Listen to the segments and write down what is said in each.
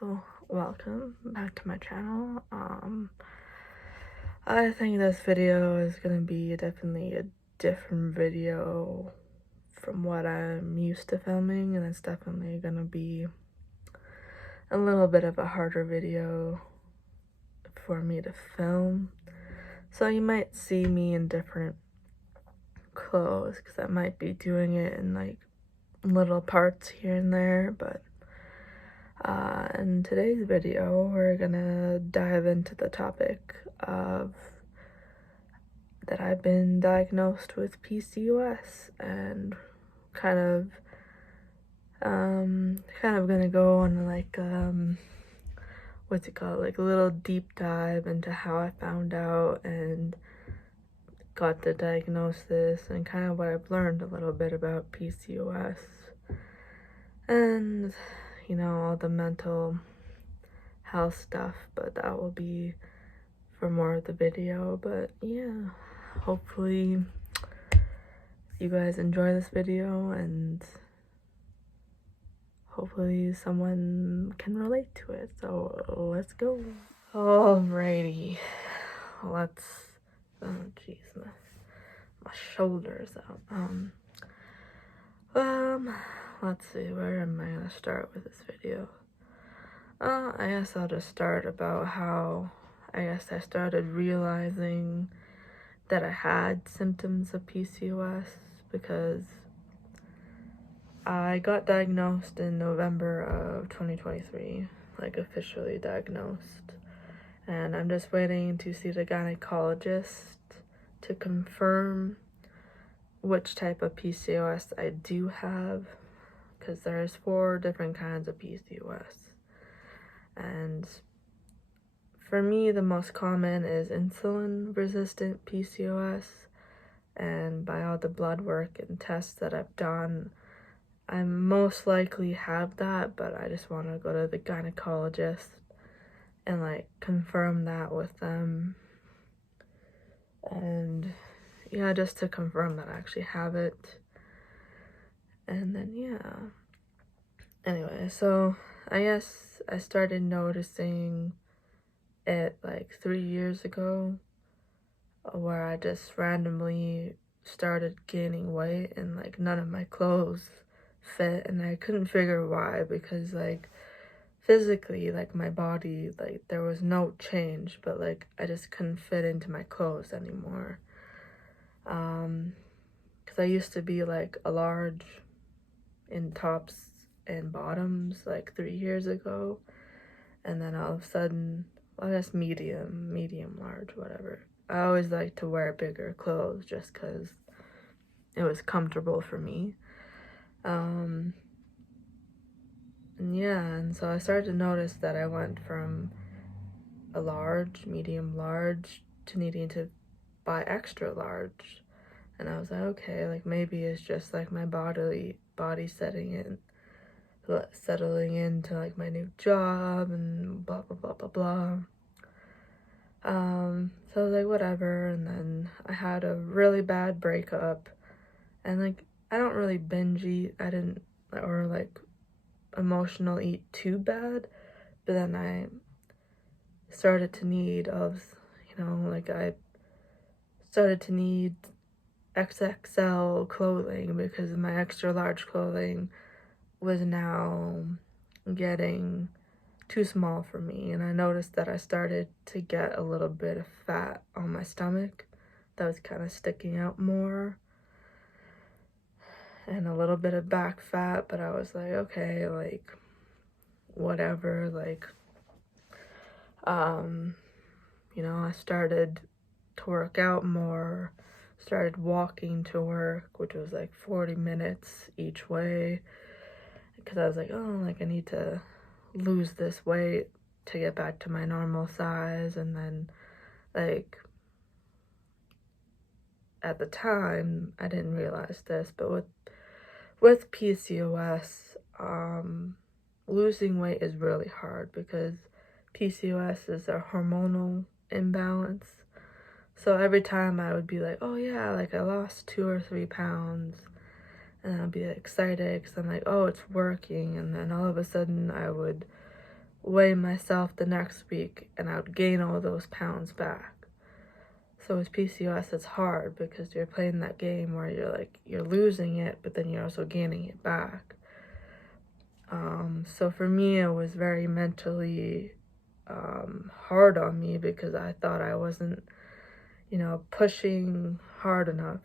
So welcome back to my channel. I think this video is gonna be definitely a different video from what I'm used to filming, and it's definitely gonna be a little bit of a harder video for me to film. So you might see me in different clothes because I might be doing it in like little parts here and there, but in today's video, we're gonna dive into the topic of that I've been diagnosed with PCOS and kind of gonna go on like what's it called, like a little deep dive into how I found out and got the diagnosis and kind of what I've learned a little bit about PCOS and all the mental health stuff, but that will be for more of the video. But yeah, hopefully you guys enjoy this video and hopefully someone can relate to it. So let's go. Alrighty, let's, oh jeez, my shoulders out. Let's see, where am I gonna start with this video? I guess I'll just start about how I started realizing that I had symptoms of PCOS because I got diagnosed in November of 2023, like officially diagnosed, and I'm just waiting to see the gynecologist to confirm which type of PCOS I do have, because there's 4 different kinds of PCOS. And for me, the most common is insulin-resistant PCOS, and by all the blood work and tests that I've done, I most likely have that, but I just want to go to the gynecologist and like confirm that with them. And yeah, just to confirm that I actually have it. And then yeah. Anyway, so I guess I started noticing it like 3 years ago, where I just randomly started gaining weight and like none of my clothes fit, and I couldn't figure why, because like physically, like my body, like there was no change, but like I just couldn't fit into my clothes anymore. Because I used to be like a large in tops and bottoms like 3 years ago, and then all of a sudden, well, I guess medium large, whatever. I always like to wear bigger clothes just because it was comfortable for me. And yeah, and so I started to notice that I went from a large, medium large, to needing to buy extra large. And I was like, okay, like maybe it's just like my body settling into like my new job and blah blah blah blah blah. So I was like, whatever. And then I had a really bad breakup, and like I don't really binge eat, or like emotional eat too bad, but then I started to need I started to need XXL clothing because my extra large clothing was now getting too small for me, and I noticed that I started to get a little bit of fat on my stomach that was kind of sticking out more, and a little bit of back fat, but I was like, okay, like whatever, like I started to work out more, started walking to work, which was like 40 minutes each way, because I was like, oh, like I need to lose this weight to get back to my normal size. And then like at the time I didn't realize this, but with PCOS, losing weight is really hard because PCOS is a hormonal imbalance. So every time I would be like, oh yeah, like I lost 2 or 3 pounds, and I'd be excited because I'm like, oh, it's working. And then all of a sudden I would weigh myself the next week and I would gain all those pounds back. So with PCOS, it's hard because you're playing that game where you're losing it, but then you're also gaining it back. So for me, it was very mentally hard on me because I thought I wasn't, pushing hard enough.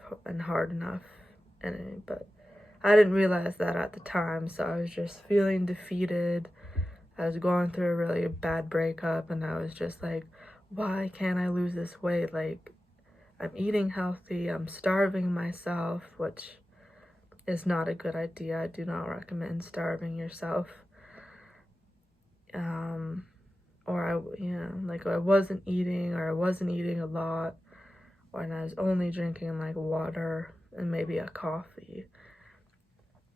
But I didn't realize that at the time, so I was just feeling defeated. I was going through a really bad breakup, and I was just like, why can't I lose this weight? Like, I'm eating healthy, I'm starving myself, which is not a good idea. I do not recommend starving yourself. I wasn't eating, or I wasn't eating a lot, and I was only drinking like water and maybe a coffee.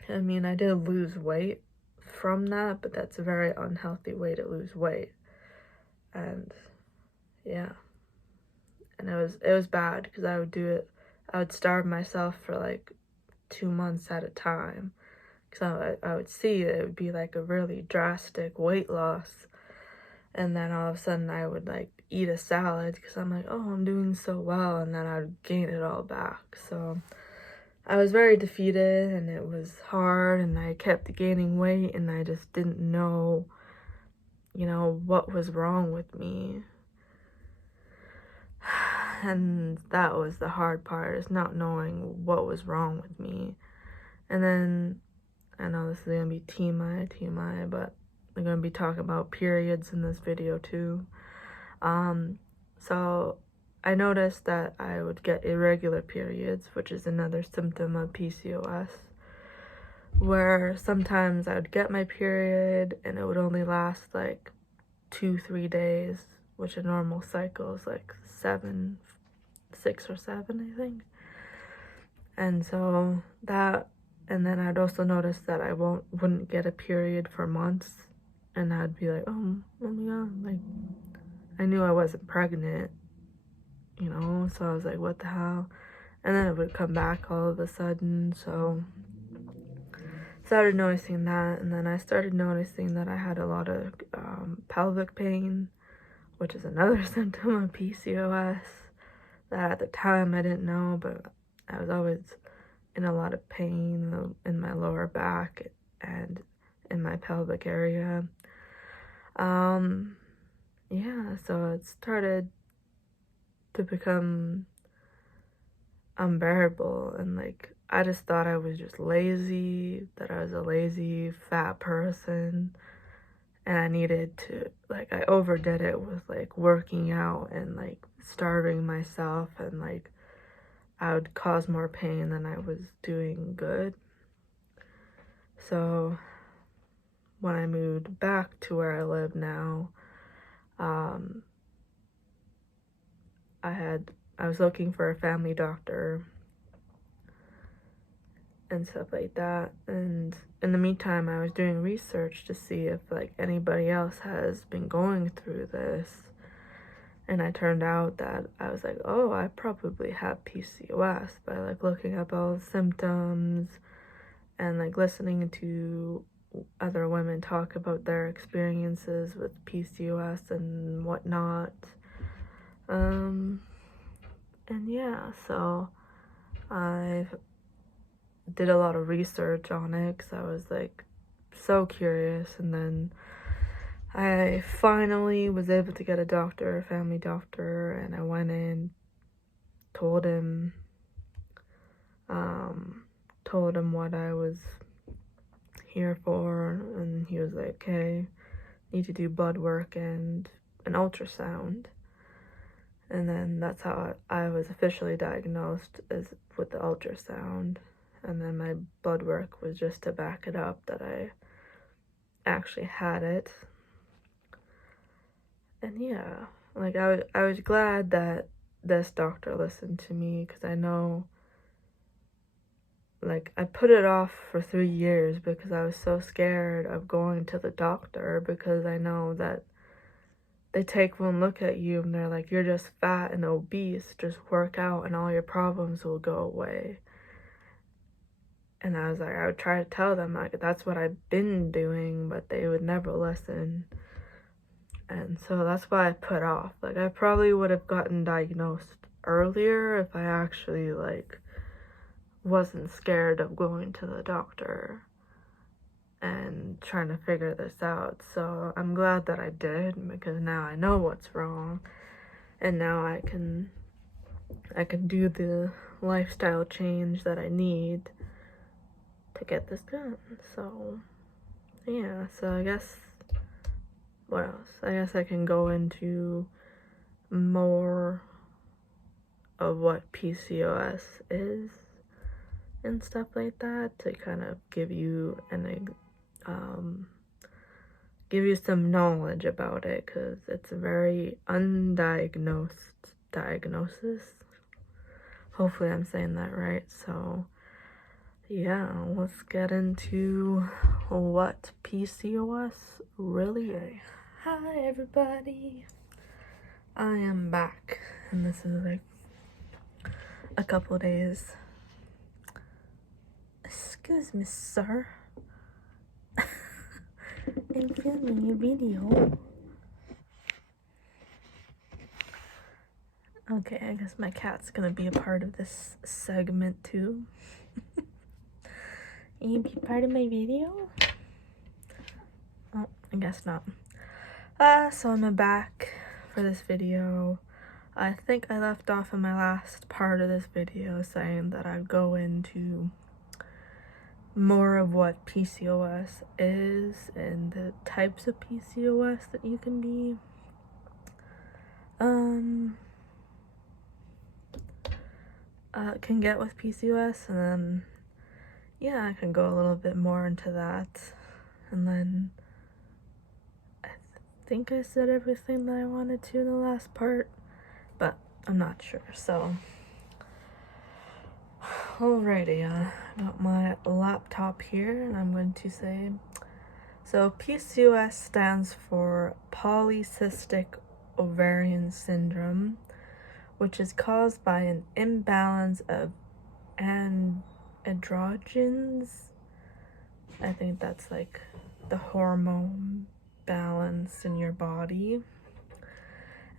I mean, I did lose weight from that, but that's a very unhealthy way to lose weight. And yeah, and it was bad because I would starve myself for like 2 months at a time, because I would see it would be like a really drastic weight loss, and then all of a sudden I would like eat a salad because I'm like, oh, I'm doing so well, and then I would gain it all back. So I was very defeated, and it was hard, and I kept gaining weight, and I just didn't know, what was wrong with me. And that was the hard part, is not knowing what was wrong with me. And then, I know this is going to be TMI, but I'm going to be talking about periods in this video too. So I noticed that I would get irregular periods, which is another symptom of PCOS, where sometimes I would get my period and it would only last like 2-3 days, which a normal cycle is like 6 or 7, I think. And so and then I'd also notice that I wouldn't get a period for months, and I'd be like, oh my god, like, I knew I wasn't pregnant, so I was like, what the hell? And then it would come back all of a sudden. So started noticing that, and then I started noticing that I had a lot of pelvic pain, which is another symptom of PCOS that at the time I didn't know, but I was always in a lot of pain in my lower back and in my pelvic area. So it started to become unbearable, and like, I just thought I was just lazy, that I was a lazy fat person, and I needed to, like, I overdid it with like working out and like starving myself, and like I would cause more pain than I was doing good. So when I moved back to where I live now, I was looking for a family doctor and stuff like that, and in the meantime I was doing research to see if like anybody else has been going through this, and I turned out that I was like, oh, I probably have PCOS, by like looking up all the symptoms and like listening to other women talk about their experiences with PCOS and whatnot. And yeah, so I did a lot of research on it because I was like so curious, and then I finally was able to get a family doctor, and I went in, told him what I was here for, and he was like, okay, need to do blood work and an ultrasound. And then that's how I was officially diagnosed, is with the ultrasound. And then my blood work was just to back it up that I actually had it. And yeah, like I was glad that this doctor listened to me, because I know, like, I put it off for 3 years because I was so scared of going to the doctor, because I know that they take one look at you and they're like, you're just fat and obese, just work out and all your problems will go away. And I was like, I would try to tell them like that's what I've been doing, but they would never listen. And so that's why I put off. Like, I probably would have gotten diagnosed earlier if I actually, like, wasn't scared of going to the doctor and trying to figure this out. So I'm glad that I did, because now I know what's wrong, and now I can do the lifestyle change that I need to get this done. So yeah, so I guess, what else? I guess I can go into more of what PCOS is and stuff like that, to kind of give you some knowledge about it, because it's a very undiagnosed diagnosis. Hopefully I'm saying that right. So yeah, let's get into what PCOS really is. Hi everybody, I am back, and this is like a couple days. Excuse me, sir. I'm filming a video. Okay, I guess my cat's gonna be a part of this segment too. You be part of my video? Oh, I guess not. So I'm back for this video. I think I left off in my last part of this video saying that I'd go into more of what PCOS is and the types of PCOS that you can be. Can get with PCOS, and then yeah, I can go a little bit more into that, and then I think I said everything that I wanted to in the last part, but I'm not sure. So alrighty, I got my laptop here, and I'm going to say, so PCOS stands for polycystic ovarian syndrome, which is caused by an imbalance of androgens. I think that's like the hormone balance in your body.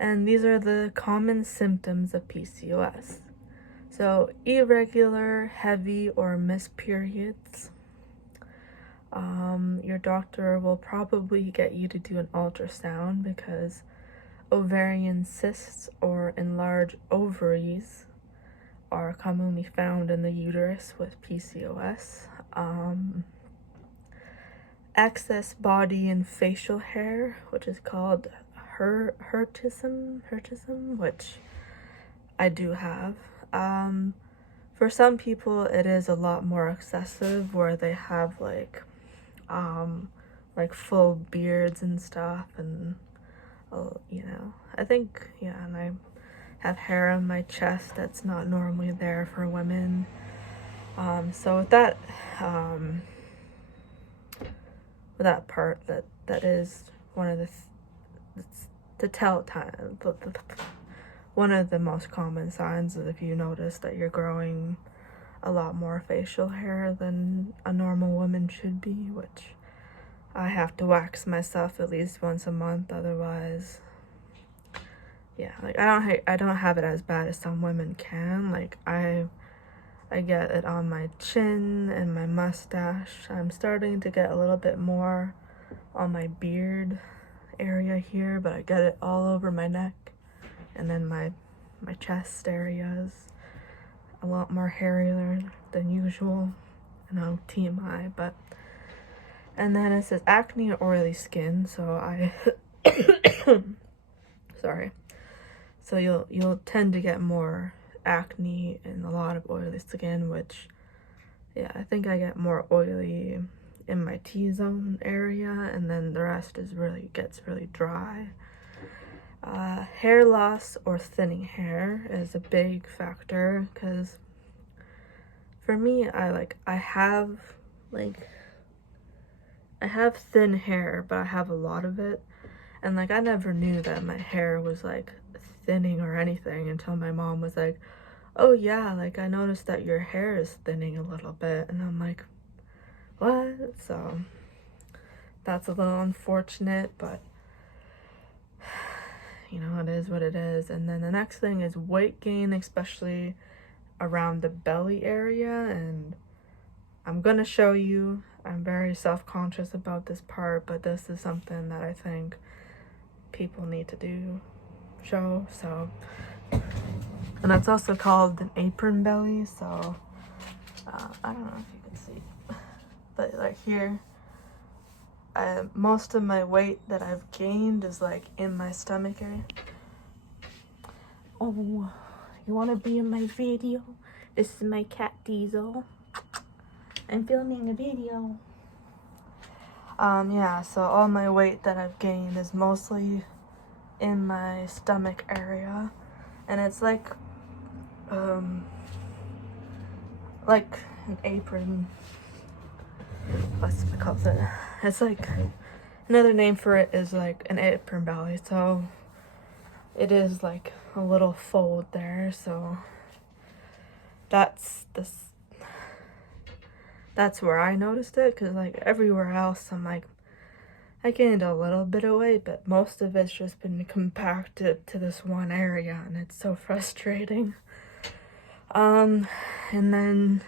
And these are the common symptoms of PCOS. So irregular, heavy, or missed periods. Your doctor will probably get you to do an ultrasound, because ovarian cysts or enlarged ovaries are commonly found in the uterus with PCOS. Excess body and facial hair, which is called hirsutism, which I do have. For some people it is a lot more excessive, where they have like full beards and stuff, and you know, I think, yeah, and I have hair on my chest that's not normally there for women. So with that part, that is one of one of the most common signs is if you notice that you're growing a lot more facial hair than a normal woman should be, which I have to wax myself at least once a month, otherwise, yeah, like I don't have it as bad as some women can. Like I get it on my chin and my mustache. I'm starting to get a little bit more on my beard area here, but I get it all over my neck, and then my chest area is a lot more hairier than usual. You know, TMI, but. And then it says acne or oily skin, so I sorry. So you'll tend to get more acne and a lot of oily skin, which, yeah, I think I get more oily in my T-zone area, and then the rest gets really dry. Hair loss or thinning hair is a big factor, because for me, I have thin hair, but I have a lot of it, and like I never knew that my hair was like thinning or anything until my mom was like, oh yeah, like I noticed that your hair is thinning a little bit, and I'm like, what? So that's a little unfortunate, but you know, it is what it is. And then the next thing is weight gain, especially around the belly area. And I'm gonna show you. I'm very self-conscious about this part, but this is something that I think people need to show. So, and that's also called an apron belly. So I don't know if you can see, but like here, most of my weight that I've gained is like in my stomach area. Oh, you want to be in my video? This is my cat Diesel. I'm filming a video. Yeah, so all my weight that I've gained is mostly in my stomach area, and it's like an apron. What's it called? It's like, another name for it is like an apron belly. So it is like a little fold there. So that's where I noticed it, because like everywhere else I'm like, I gained a little bit of weight, but most of it's just been compacted to this one area, and it's so frustrating. And then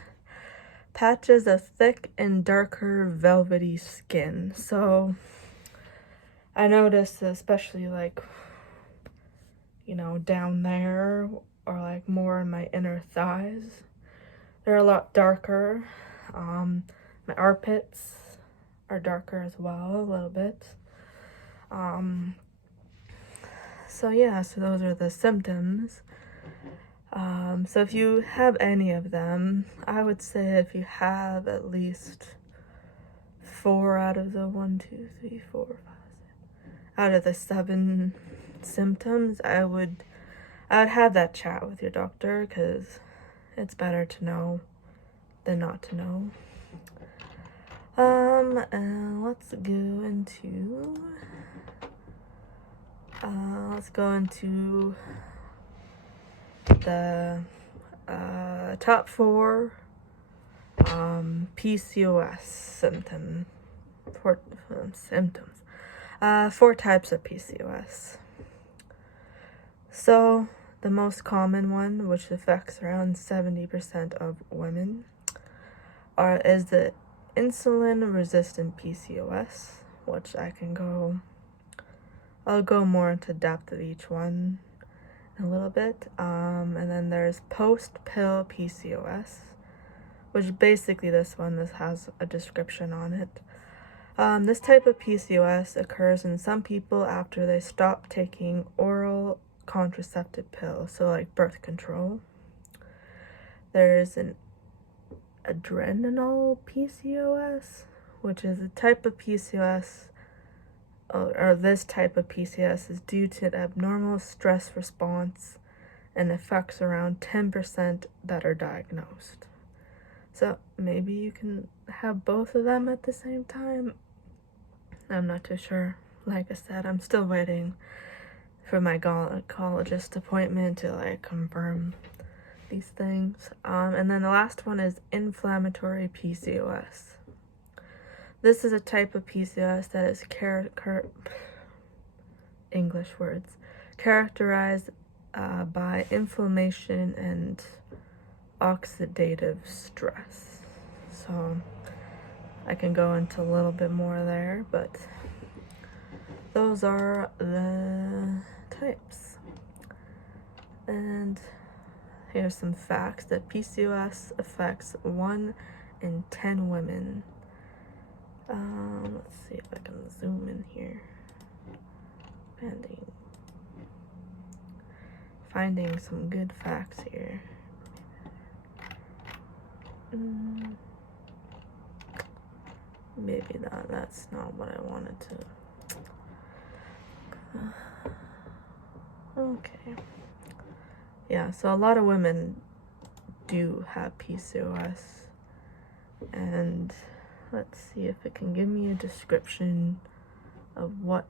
patches of thick and darker velvety skin. So I noticed, especially like, you know, down there, or like more in my inner thighs, they're a lot darker. My armpits are darker as well, a little bit. So yeah, so those are the symptoms. So if you have any of them, I would say if you have at least 4 out of the out of the 7 symptoms, I would have that chat with your doctor, because it's better to know than not to know. And let's go into the top 4 PCOS symptoms. 4 types of PCOS. So the most common one, which affects around 70% of women, is the insulin-resistant PCOS, which I'll go more into depth of each one in a little bit. And then there's post-pill PCOS, which basically this has a description on it. This type of PCOS occurs in some people after they stop taking oral contraceptive pills, so like birth control. There's an adrenal PCOS, which is a type of PCOS, or this type of PCOS is due to an abnormal stress response and affects around 10% that are diagnosed. So maybe you can have both of them at the same time. I'm not too sure. Like I said, I'm still waiting for my gynecologist appointment to like confirm these things. And then the last one is inflammatory PCOS. This is a type of PCOS that is characterized by inflammation and oxidative stress. So I can go into a little bit more there, but those are the types. And here's some facts that PCOS affects 1 in 10 women. Let's see if I can zoom in here. Finding some good facts here. Maybe that's not what I wanted to. Okay. Yeah, so a lot of women do have PCOS, and let's see if it can give me a description of what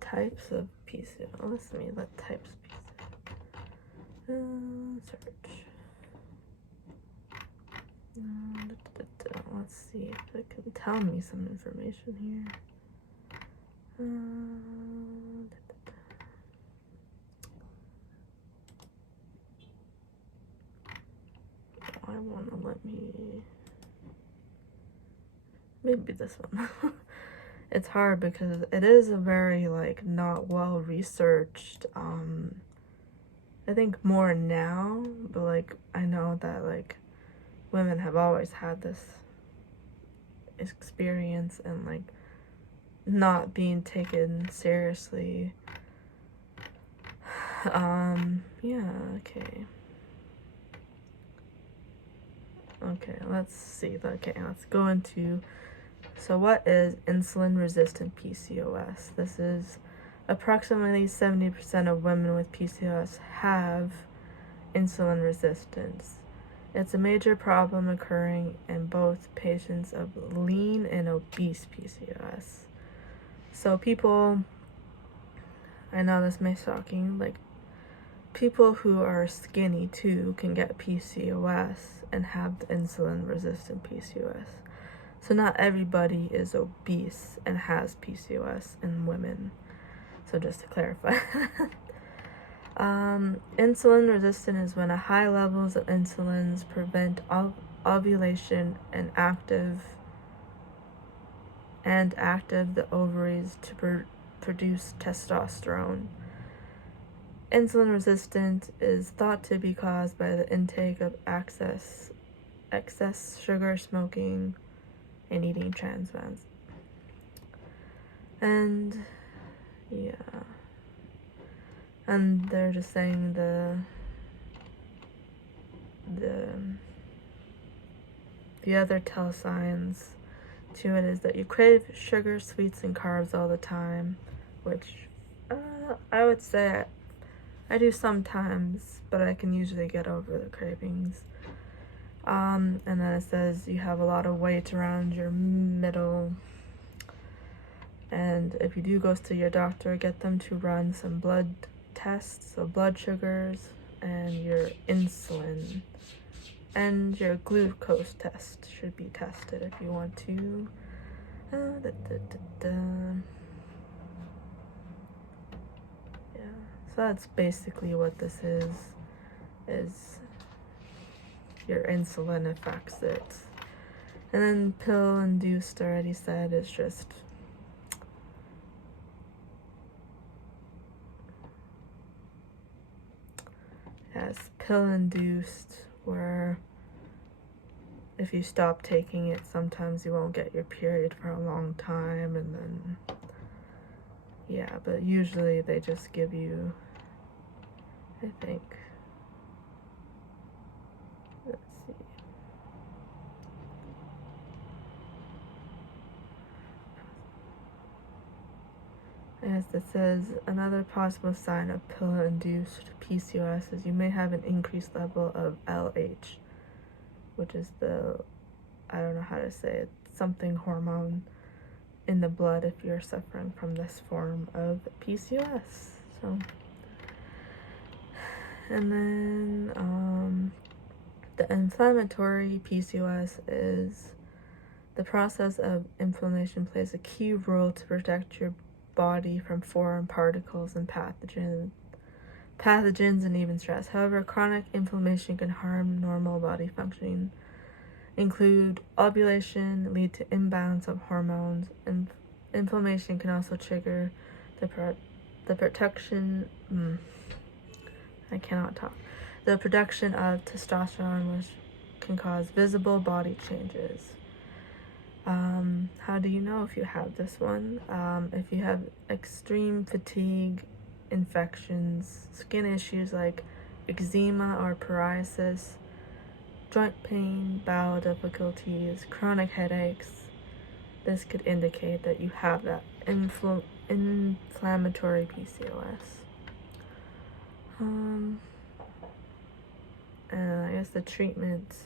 types of PCOS. Let's see what types of PCOS. Search. let's see if it can tell me some information here. I want to let me... Maybe this one. It's hard because it is a very, like, not well researched, I think more now, but, like, I know that, like, women have always had this experience and, like, not being taken seriously. Yeah, okay. Okay, let's see. Okay, let's go into... So what is insulin-resistant PCOS? This is approximately 70% of women with PCOS have insulin resistance. It's a major problem occurring in both patients of lean and obese PCOS. So people, I know this may be shocking, like people who are skinny too can get PCOS and have the insulin-resistant PCOS. So not everybody is obese and has PCOS in women. So just to clarify. Insulin resistant is when a high levels of insulins prevent ovulation and active the ovaries to produce testosterone. Insulin resistant is thought to be caused by the intake of excess sugar, smoking, and eating trans fats. And yeah, and they're just saying the other tell signs to it is that you crave sugar, sweets, and carbs all the time, which I would say I do sometimes, but I can usually get over the cravings. And then it says you have a lot of weight around your middle, and if you do go to your doctor, get them to run some blood tests, so blood sugars and your insulin and your glucose test should be tested if you want to. Yeah, so that's basically what this is your insulin affects it. And then pill induced, I already said, is just pill induced, where if you stop taking it, sometimes you won't get your period for a long time, and then yeah, but usually they just give you, I think, let's see, as it says, another possible sign of pill-induced PCOS is you may have an increased level of LH, which is I don't know how to say it, something hormone in the blood if you're suffering from this form of PCOS. So, and then the inflammatory PCOS is the process of inflammation plays a key role to protect your body from foreign particles and pathogens and even stress. However, chronic inflammation can harm normal body functioning, include ovulation, lead to imbalance of hormones, and inflammation can also trigger the production the production of testosterone, which can cause visible body changes. How do you know if you have this one? If you have extreme fatigue, infections, skin issues like eczema or psoriasis, joint pain, bowel difficulties, chronic headaches, this could indicate that you have that inflammatory PCOS. And I guess the treatment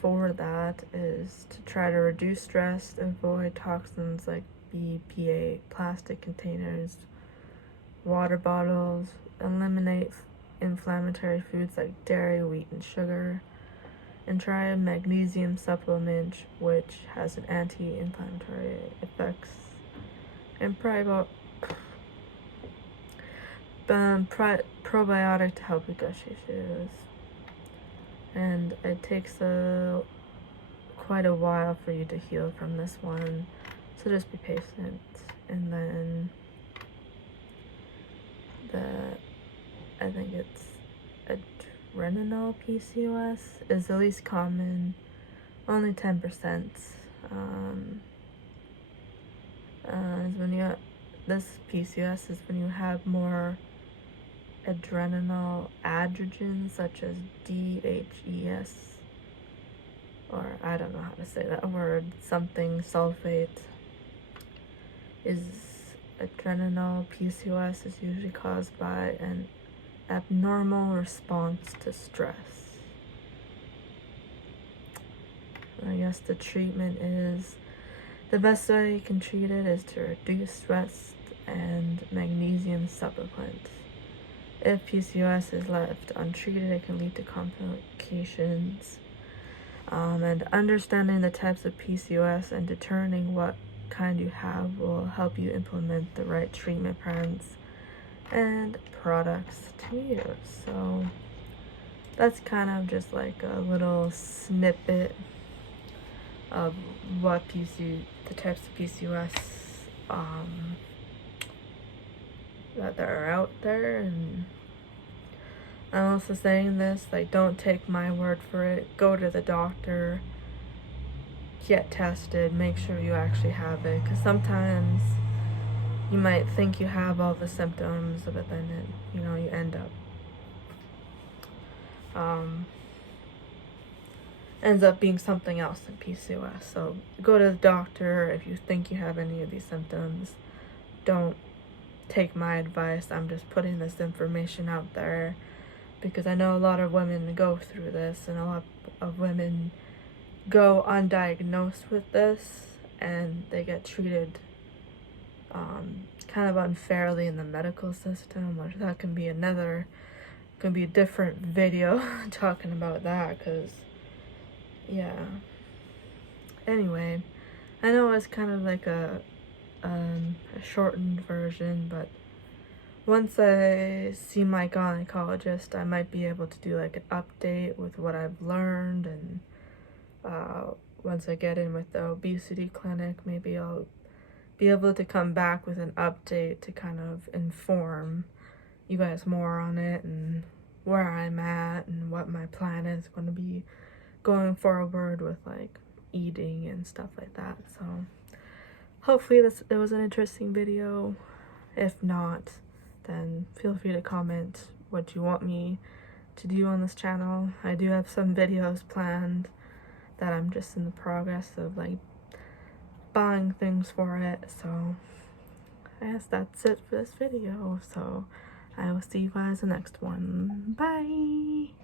for that is to try to reduce stress, avoid toxins like BPA, plastic containers, water bottles, eliminate inflammatory foods like dairy, wheat, and sugar, and try a magnesium supplement, which has an anti-inflammatory effects and probiotic to help with gut issues. And it takes quite a while for you to heal from this one, so just be patient. And then I think it's adrenal PCOS is the least common, only 10%. Is when this PCOS is when you have more adrenal androgens such as DHES, or I don't know how to say that word, something sulfate. Adrenal PCOS is usually caused by an abnormal response to stress. I guess the treatment is, the best way you can treat it is to reduce stress and magnesium supplements. If PCOS is left untreated, it can lead to complications. And understanding the types of PCOS and determining what kind you have will help you implement the right treatment plans and products to use. So that's kind of just like a little snippet of what the types of PCOS that are out there. And I'm also saying this, like, don't take my word for it. Go to the doctor, get tested, make sure you actually have it, because sometimes you might think you have all the symptoms, but then you end up ends up being something else than PCOS. So go to the doctor if you think you have any of these symptoms. Don't take my advice. I'm just putting this information out there because I know a lot of women go through this, and a lot of women go undiagnosed with this and they get treated kind of unfairly in the medical system, which that can be a different video talking about that, because yeah. Anyway, I know it's kind of like a shortened version, but once I see my gynecologist, I might be able to do like an update with what I've learned, and once I get in with the obesity clinic, maybe I'll be able to come back with an update to kind of inform you guys more on it and where I'm at and what my plan is going to be going forward with like eating and stuff like that. So hopefully it was an interesting video. If not, then feel free to comment what you want me to do on this channel. I do have some videos planned that I'm just in the progress of like buying things for it. So I guess that's it for this video. So I will see you guys in the next one. Bye!